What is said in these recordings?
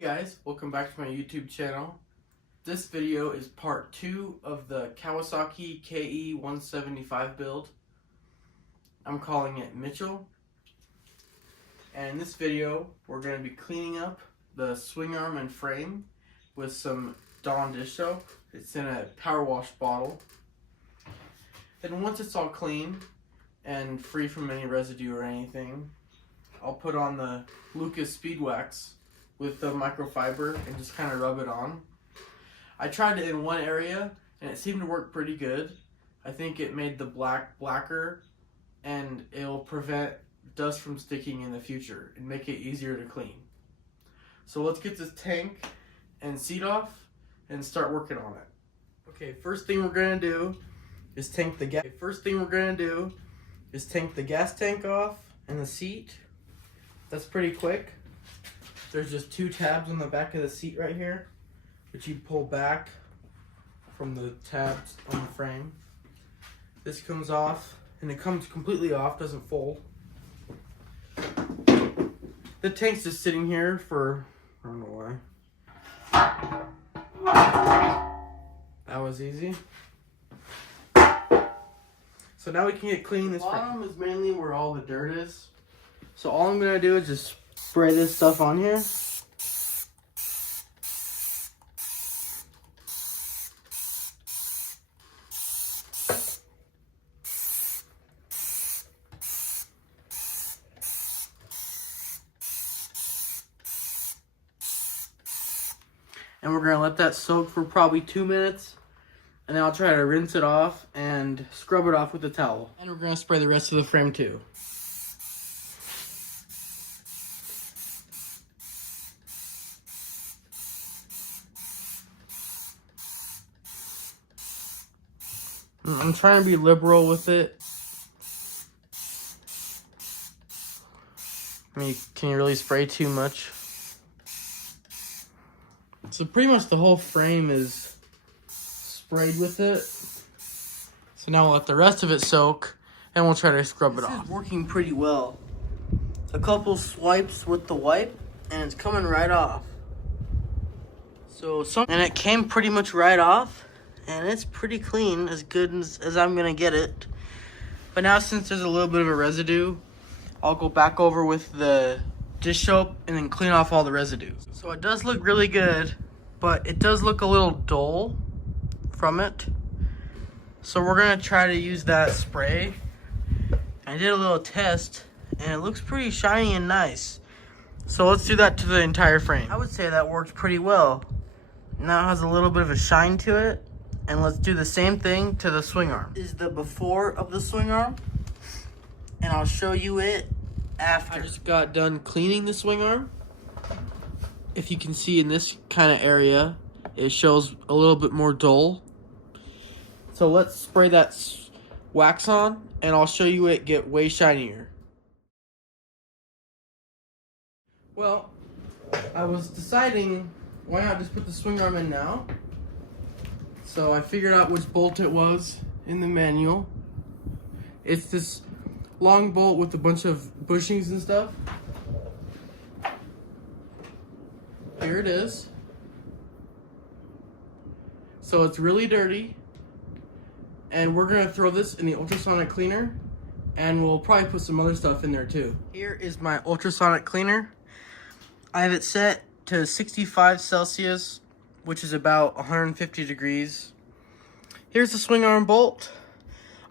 Hey guys, welcome back to my YouTube channel. This video is part 2 of the Kawasaki KE175 build. I'm calling it Mitchell. And in this video, we're going to be cleaning up the swing arm and frame with some Dawn dish soap. It's in a power wash bottle. Then once it's all clean and free from any residue or anything, I'll put on the Lucas Speed Wax with the microfiber and just kind of rub it on. I tried it in one area and it seemed to work pretty good. I think it made the blacker and it'll prevent dust from sticking in the future and make it easier to clean. So let's get this tank and seat off and start working on it. Okay, first thing we're gonna do is tank the gas. Gas tank off and the seat. That's pretty quick. There's just 2 tabs on the back of the seat right here, which you pull back from the tabs on the frame. This comes off, and it comes completely off, doesn't fold. The tank's just sitting here for, I don't know why. That was easy. So now we can get clean. This bottom is mainly where all the dirt is. So all I'm gonna do is just spray this stuff on here. And we're gonna let that soak for probably 2 minutes. And then I'll try to rinse it off and scrub it off with a towel. And we're gonna spray the rest of the frame too. I'm trying to be liberal with it. I mean, can you really spray too much? So pretty much the whole frame is sprayed with it. So now we'll let the rest of it soak and we'll try to scrub it off. This is working pretty well. A couple swipes with the wipe and it's coming right off. And it came pretty much right off. And it's pretty clean, as good as I'm gonna get it. But now since there's a little bit of a residue, I'll go back over with the dish soap and then clean off all the residue. So it does look really good, but it does look a little dull from it. So we're gonna try to use that spray. I did a little test and it looks pretty shiny and nice. So let's do that to the entire frame. I would say that worked pretty well. Now it has a little bit of a shine to it. And let's do the same thing to the swing arm. This is the before of the swing arm. And I'll show you it after. I just got done cleaning the swing arm. If you can see in this kind of area, it shows a little bit more dull. So let's spray that wax on and I'll show you it get way shinier. Well, I was deciding why not just put the swing arm in now. So I figured out which bolt it was in the manual. It's this long bolt with a bunch of bushings and stuff. Here it is. So it's really dirty. And we're gonna throw this in the ultrasonic cleaner. And we'll probably put some other stuff in there too. Here is my ultrasonic cleaner. I have it set to 65 Celsius. Which is about 150 degrees. Here's the swing arm bolt.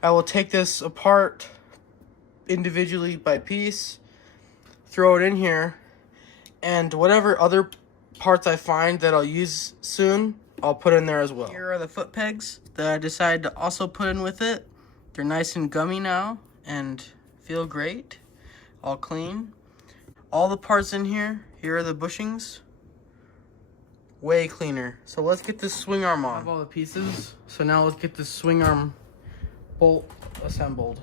I will take this apart individually by piece, throw it in here, and whatever other parts I find that I'll use soon, I'll put in there as well. Here are the foot pegs that I decided to also put in with it. They're nice and gummy now and feel great, all clean. All the parts in here, here are the bushings. Way cleaner. So let's get this swing arm on. I have all the pieces. So now let's get this swing arm bolt assembled.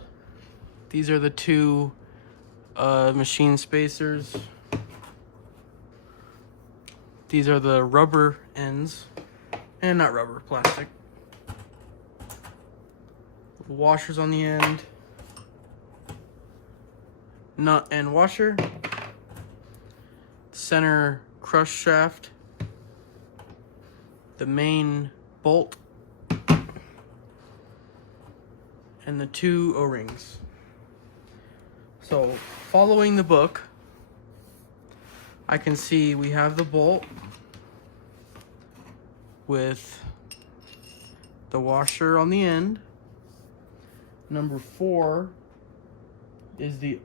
These are the 2 machine spacers. These are the rubber ends. And not rubber, plastic. Washers on the end. Nut and washer. Center crush shaft, the main bolt, and the 2 O-rings. So, following the book, I can see we have the bolt with the washer on the end. Number 4 is the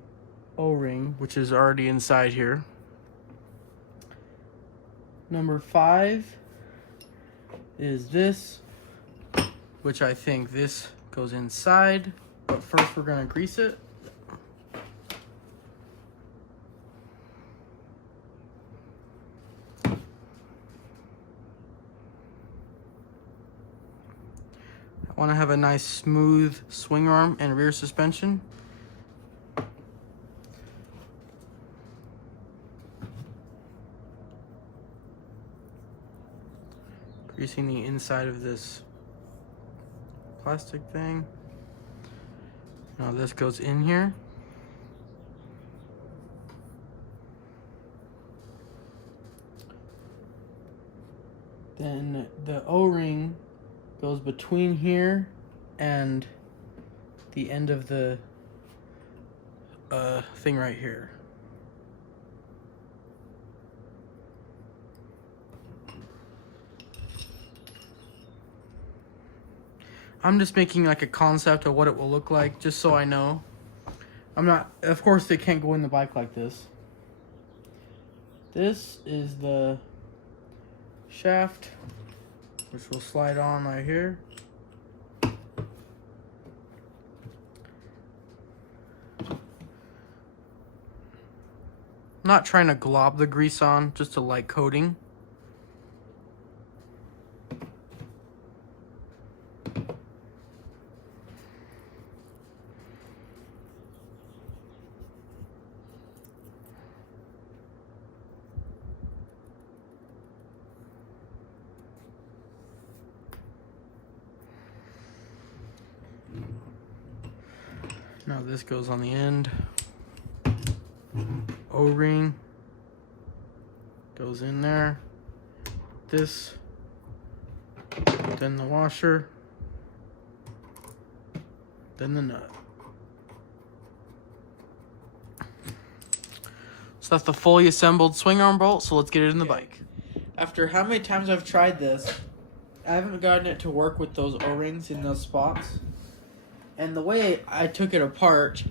O-ring, which is already inside here. Number 5 is this, which I think this goes inside, but first we're gonna grease it. I want to have a nice smooth swing arm and rear suspension. Greasing the inside of this plastic thing. Now this goes in here. Then the O-ring goes between here and the end of the thing right here. I'm just making like a concept of what it will look like, just so I know. I'm not, of course they can't go in the bike like this. This is the shaft, which will slide on right here. I'm not trying to glob the grease on, just a light coating. Now this goes on the end. O-ring goes in there. This, then the washer, then the nut. So that's the fully assembled swing arm bolt, so let's get it in the bike. After how many times I've tried this, I haven't gotten it to work with those O-rings in those spots. And the way I took it apart,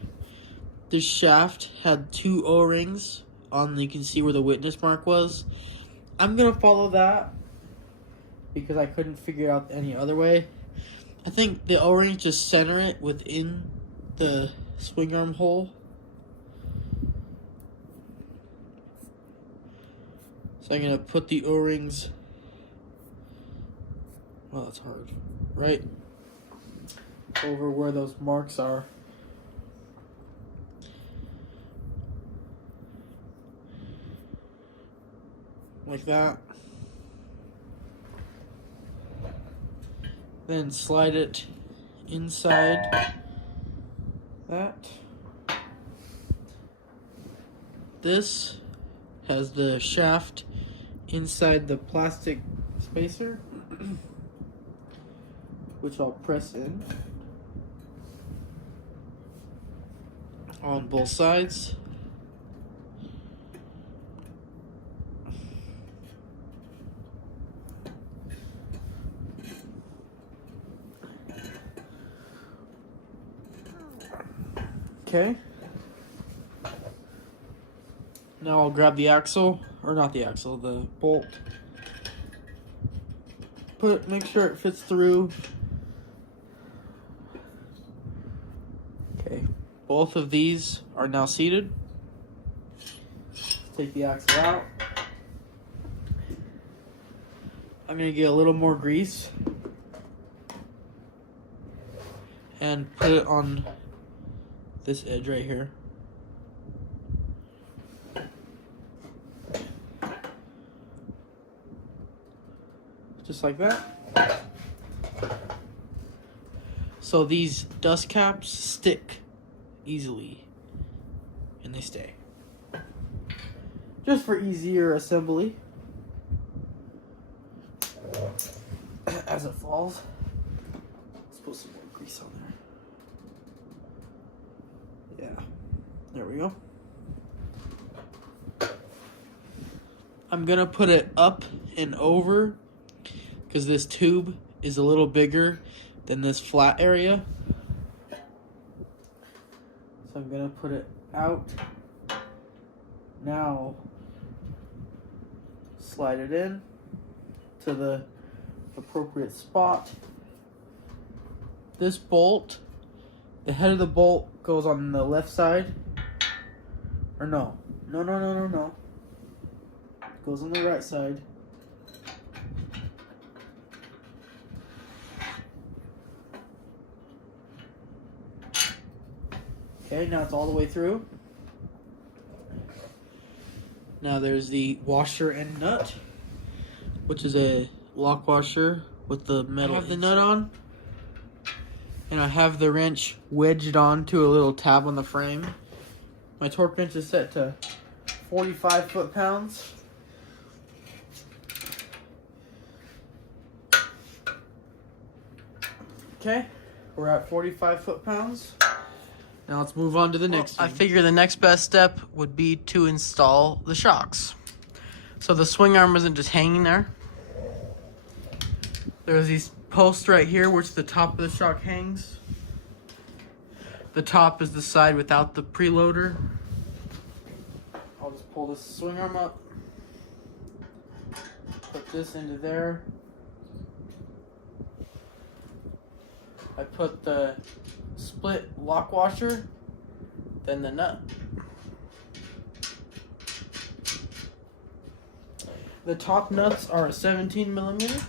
this shaft had 2 O-rings on, you can see where the witness mark was. I'm going to follow that because I couldn't figure out any other way. I think the O-rings just center it within the swing arm hole. So I'm going to put the O-rings, well, that's hard, right over where those marks are. Like that. Then slide it inside that. This has the shaft inside the plastic spacer, which I'll press in on both sides. Okay. Now I'll grab the axle, or not the axle, the bolt. Make sure it fits through. Okay. Both of these are now seated. Take the axle out. I'm going to get a little more grease and put it on this edge right here. Just like that. So these dust caps stick easily and they stay. just for easier assembly as it falls. Let's put some more grease on there. Yeah, there we go. I'm gonna put it up and over because this tube is a little bigger than this flat area. So I'm gonna put it out. Now slide it in to the appropriate spot. This bolt, the head of the bolt goes on the left side. Or no. No. It goes on the right side. Okay, now it's all the way through. Now there's the washer and nut, which is a lock washer with the metal. I have the nut on, and I have the wrench wedged onto a little tab on the frame. My torque wrench is set to 45 foot-pounds. Okay, we're at 45 foot-pounds. Now let's move on to the next thing. I figure the next best step would be to install the shocks. So the swing arm isn't just hanging there. There's these posts right here, which the top of the shock hangs. The top is the side without the preloader. I'll just pull this swing arm up. Put this into there. I put the split lock washer, then the nut. The top nuts are a 17 millimeter.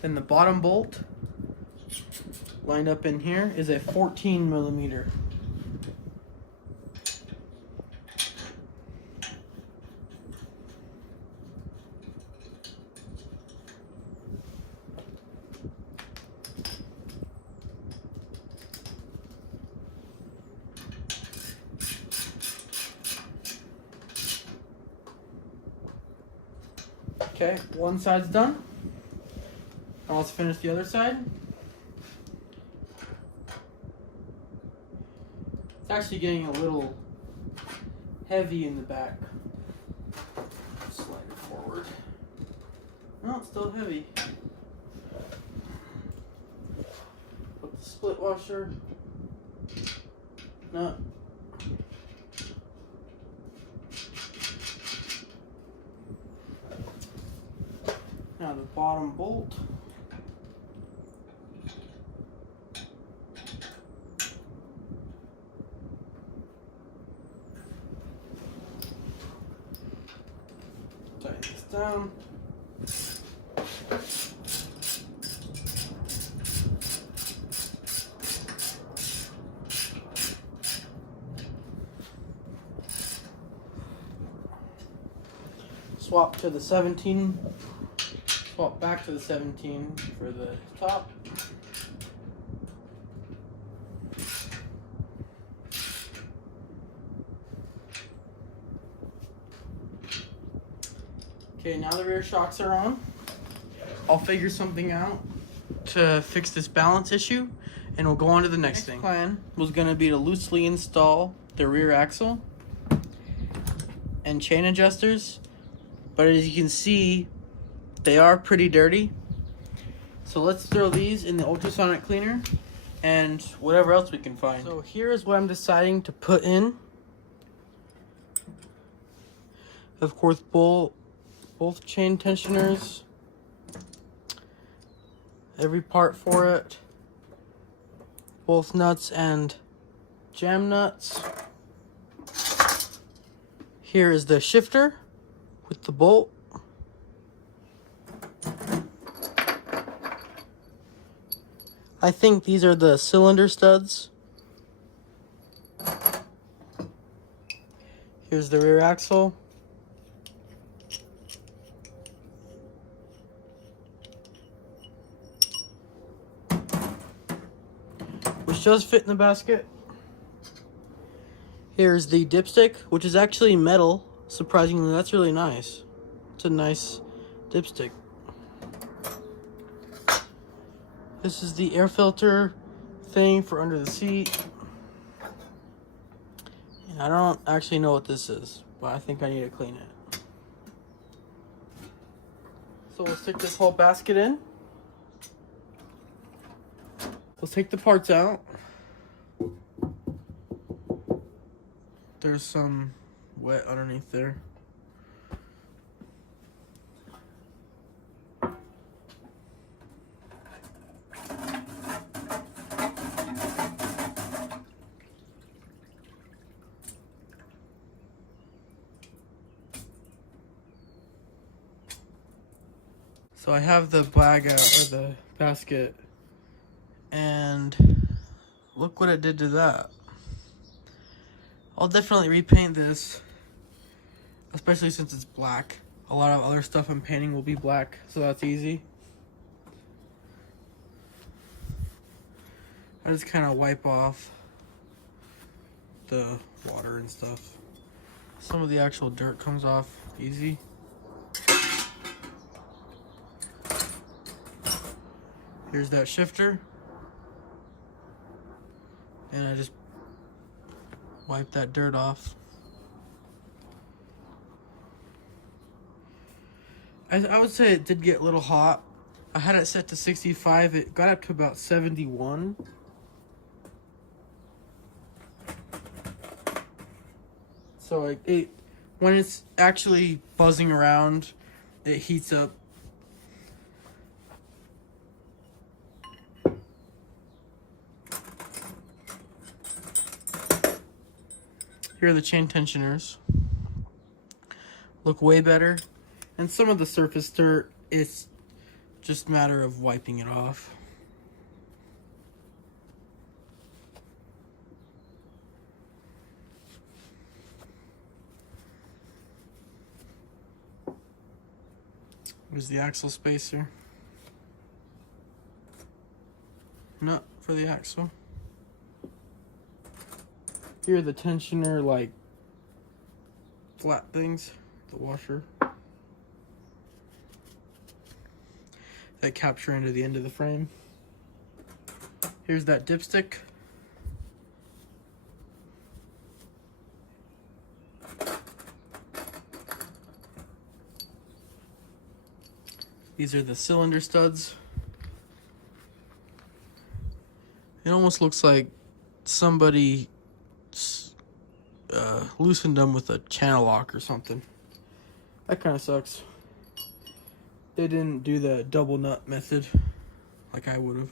Then the bottom bolt, lined up in here, is a 14 millimeter. Okay, one side's done. Now let's finish the other side. It's actually getting a little heavy in the back. Slide it forward. No, it's still heavy. Put the split washer. Nut. Now the bottom bolt. Tighten this down. Swap to the 17. Swap back to the 17 for the top. Okay, now the rear shocks are on. I'll figure something out to fix this balance issue, and we'll go on to the next thing. Plan was going to be to loosely install the rear axle and chain adjusters, but as you can see, they are pretty dirty. So let's throw these in the ultrasonic cleaner and whatever else we can find. So here is what I'm deciding to put in. Of course, both chain tensioners, every part for it, both nuts and jam nuts. Here is the shifter with the bolt. I think these are the cylinder studs. Here's the rear axle. which does fit in the basket. Here's the dipstick, which is actually metal. Surprisingly, that's really nice. It's a nice dipstick. This is the air filter thing for under the seat. And I don't actually know what this is, but I think I need to clean it. So we'll stick this whole basket in. Let's take the parts out. There's some wet underneath there. So I have the bag out, or the basket, and look what it did to that. I'll definitely repaint this, especially since it's black. A lot of other stuff I'm painting will be black, so that's easy. I just kind of wipe off the water and stuff. Some of the actual dirt comes off easy. Here's that shifter. And I just wipe that dirt off. I would say it did get a little hot. I had it set to 65. It got up to about 71. So when it's actually buzzing around, it heats up. Here are the chain tensioners. Look way better. And some of the surface dirt, it's just a matter of wiping it off. Here's the axle spacer. Nut for the axle. Here are the tensioner, like, flat things, the washer. That capture into the end of the frame. Here's that dipstick. These are the cylinder studs. It almost looks like somebody loosened them with a channel lock or something. That kind of sucks. They didn't do the double nut method like I would have.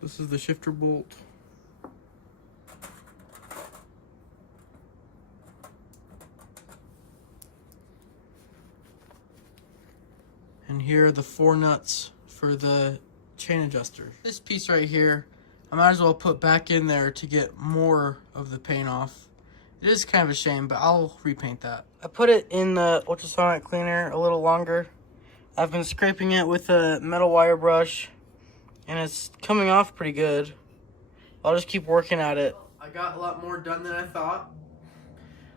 This is the shifter bolt. And here are the 4 nuts for the chain adjuster. This piece right here, I might as well put back in there to get more of the paint off. It is kind of a shame, but I'll repaint that. I put it in the ultrasonic cleaner a little longer. I've been scraping it with a metal wire brush, and it's coming off pretty good. I'll just keep working at it. I got a lot more done than I thought.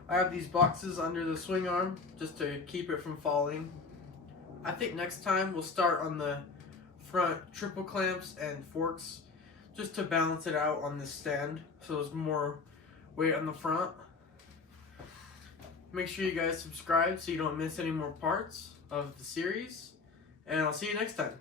I have these boxes under the swing arm just to keep it from falling. I think next time we'll start on the front triple clamps and forks just to balance it out on this stand so there's more weight on the front. Make sure you guys subscribe so you don't miss any more parts of the series, and I'll see you next time.